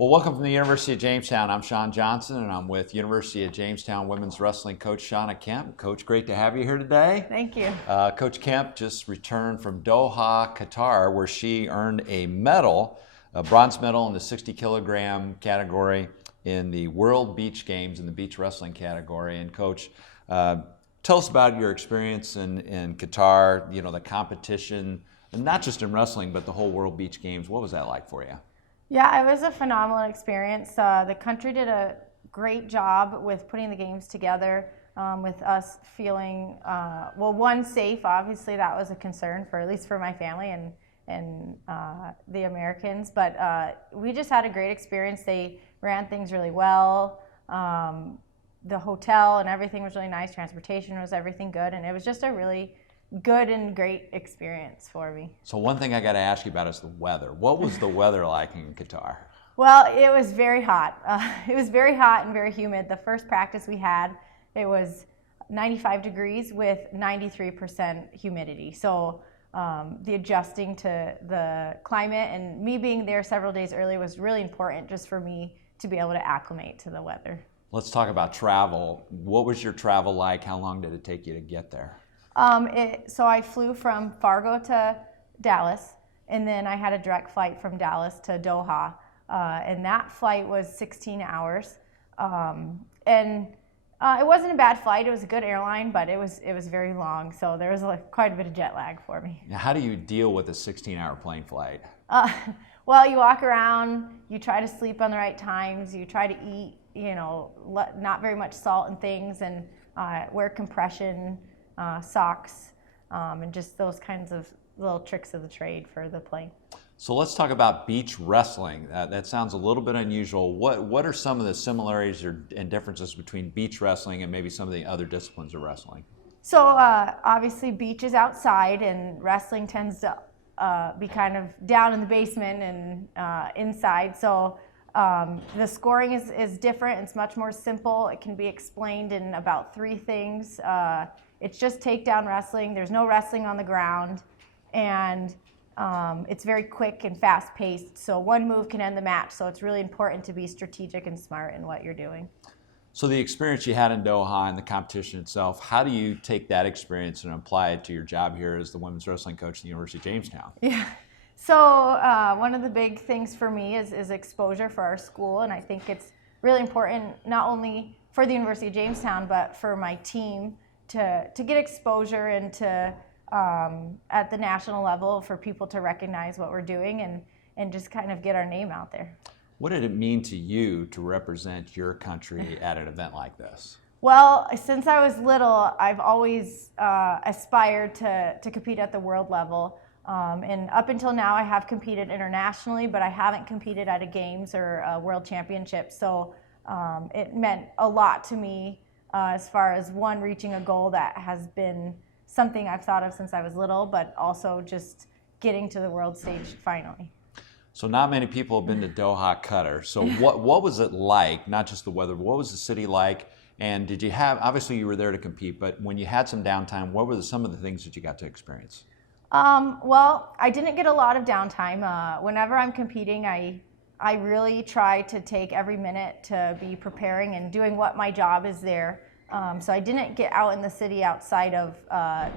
Well, welcome from the University of Jamestown. I'm Sean Johnson, and I'm with University of Jamestown women's wrestling coach Shauna Kemp. Coach, great to have you here today. Thank you. Coach Kemp just returned from Doha, Qatar, where she earned a medal, a bronze medal in the 60 kilogram category in the World Beach Games in the beach wrestling category. And Coach, tell us about your experience in Qatar, you know, the competition, and not just in wrestling, but the whole World Beach Games. What was that like for you? Yeah, it was a phenomenal experience. The country did a great job with putting the games together, with us feeling, one, safe. Obviously, that was a concern for at least for my family and the Americans. But we just had a great experience. They ran things really well. The hotel and everything was really nice. Transportation was everything good, and it was just a really good and great experience for me. So one thing I got to ask you about is the weather. What was the weather like in Qatar? Well, it was very hot. It was very hot and very humid. The first practice we had, it was 95 degrees with 93% humidity. So the adjusting to the climate and me being there several days early was really important just for me to be able to acclimate to the weather. Let's talk about travel. What was your travel like? How long did it take you to get there? So I flew from Fargo to Dallas, and then I had a direct flight from Dallas to Doha, and that flight was 16 hours. It wasn't a bad flight. It was a good airline, but it was very long, so there was quite a bit of jet lag for me. Now, how do you deal with a 16-hour plane flight? Well, you walk around, you try to sleep on the right times, you try to eat, not very much salt and things, and wear compression socks, and just those kinds of little tricks of the trade for the plane. So let's talk about beach wrestling. That sounds a little bit unusual. What are some of the similarities and differences between beach wrestling and maybe some of the other disciplines of wrestling? So obviously beach is outside, and wrestling tends to be kind of down in the basement and inside. So the scoring is different. It's much more simple. It can be explained in about 3 things. It's just takedown wrestling. There's no wrestling on the ground, and it's very quick and fast-paced. So one move can end the match. So it's really important to be strategic and smart in what you're doing. So the experience you had in Doha and the competition itself, how do you take that experience and apply it to your job here as the women's wrestling coach at the University of Jamestown? Yeah. So one of the big things for me is exposure for our school, and I think it's really important not only for the University of Jamestown but for my team to get exposure and to at the national level for people to recognize what we're doing and just kind of get our name out there. What did it mean to you to represent your country at an event like this? Well, since I was little, I've always aspired to compete at the world level. And up until now, I have competed internationally, but I haven't competed at a games or a world championship. So it meant a lot to me as far as one, reaching a goal that has been something I've thought of since I was little, but also just getting to the world stage finally. So not many people have been to Doha, Qatar. So what was it like, not just the weather, but what was the city like? And did you have, obviously you were there to compete, but when you had some downtime, what were some of the things that you got to experience? Well, I didn't get a lot of downtime. Whenever I'm competing, I really try to take every minute to be preparing and doing what my job is there. So I didn't get out in the city outside of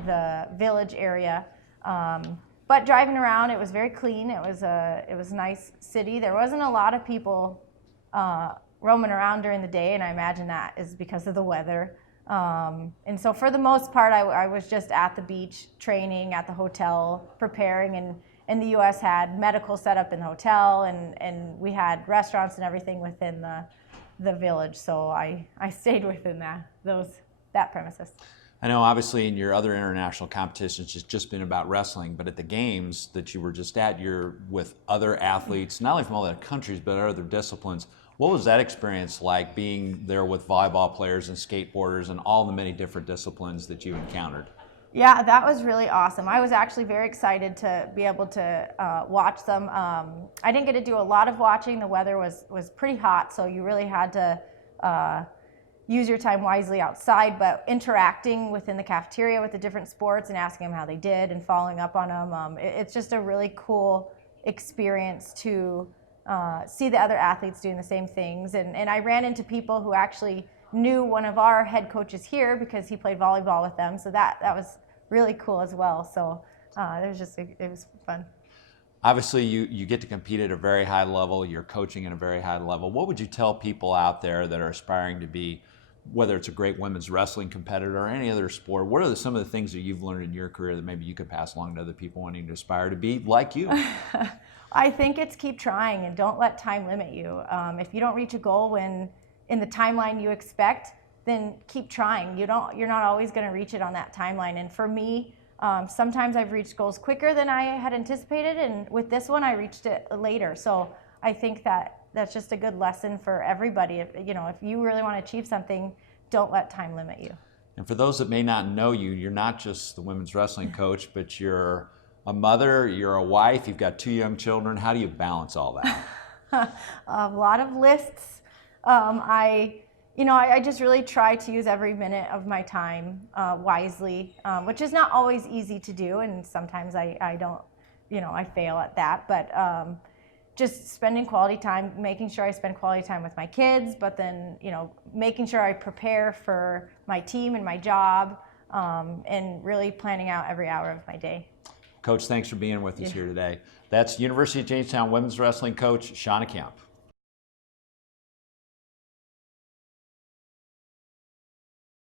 the village area. But driving around, it was very clean. It was a nice city. There wasn't a lot of people roaming around during the day, and I imagine that is because of the weather. And so for the most part, I was just at the beach, training at the hotel, preparing, and the U.S. had medical set up in the hotel, and we had restaurants and everything within the village. So I stayed within that premises. I know obviously in your other international competitions it's just been about wrestling, but at the games that you were just at, you're with other athletes, not only from all other countries, but other disciplines. What was that experience like, being there with volleyball players and skateboarders and all the many different disciplines that you encountered? Yeah, that was really awesome. I was actually very excited to be able to watch them. I didn't get to do a lot of watching. The weather was pretty hot, so you really had to use your time wisely outside, but interacting within the cafeteria with the different sports and asking them how they did and following up on them. It's just a really cool experience to see the other athletes doing the same things. And I ran into people who actually knew one of our head coaches here because he played volleyball with them. So that was really cool as well. So it was fun. Obviously, you get to compete at a very high level. You're coaching at a very high level. What would you tell people out there that are aspiring to be, whether it's a great women's wrestling competitor or any other sport, what are some of the things that you've learned in your career that maybe you could pass along to other people wanting to aspire to be like you? I think it's keep trying and don't let time limit you. If you don't reach a goal in the timeline you expect, then keep trying. You're not always going to reach it on that timeline. And for me, sometimes I've reached goals quicker than I had anticipated, and with this one, I reached it later. So I think that's just a good lesson for everybody. If you really want to achieve something, don't let time limit you. And for those that may not know you, you're not just the women's wrestling coach, but you're a mother, you're a wife, you've got 2 young children. How do you balance all that? A lot of lists. I just really try to use every minute of my time wisely, which is not always easy to do, and sometimes I don't, I fail at that. But just spending quality time, making sure I spend quality time with my kids, but then making sure I prepare for my team and my job, and really planning out every hour of my day. Coach, thanks for being with us here today. That's University of Jamestown women's wrestling coach Shauna Kemp.